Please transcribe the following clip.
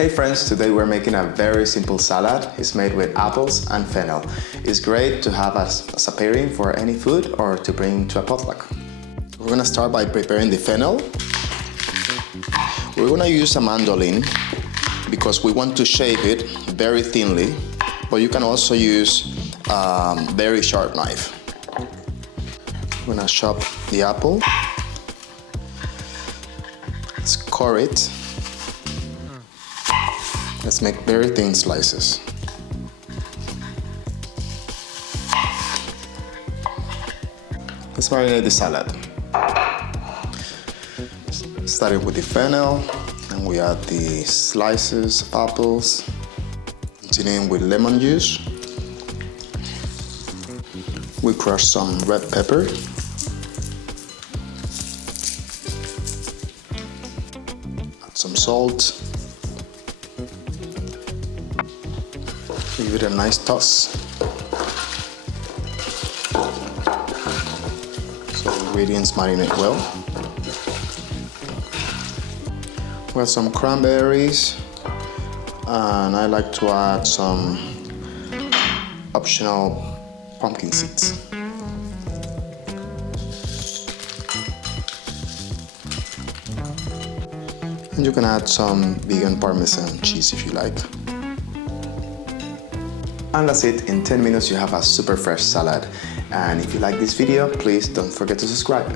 Hey friends, today we're making a very simple salad. It's made with apples and fennel. It's great to have as a pairing for any food or to bring to a potluck. We're gonna start by preparing the fennel. We're gonna use a mandolin because we want to shape it very thinly, but you can also use a very sharp knife. We're gonna chop the apple. Let's core it. Let's make very thin slices. Let's marinate the salad. Starting with the fennel, and we add the slices of apples, continuing with lemon juice. We crush some red pepper. Add some salt. Give it a nice toss. So the ingredients marinate well. We have some cranberries, and I like to add some optional pumpkin seeds. And you can add some vegan Parmesan cheese if you like. And that's it. In 10 minutes you have a super fresh salad. And if you like this video, please don't forget to subscribe.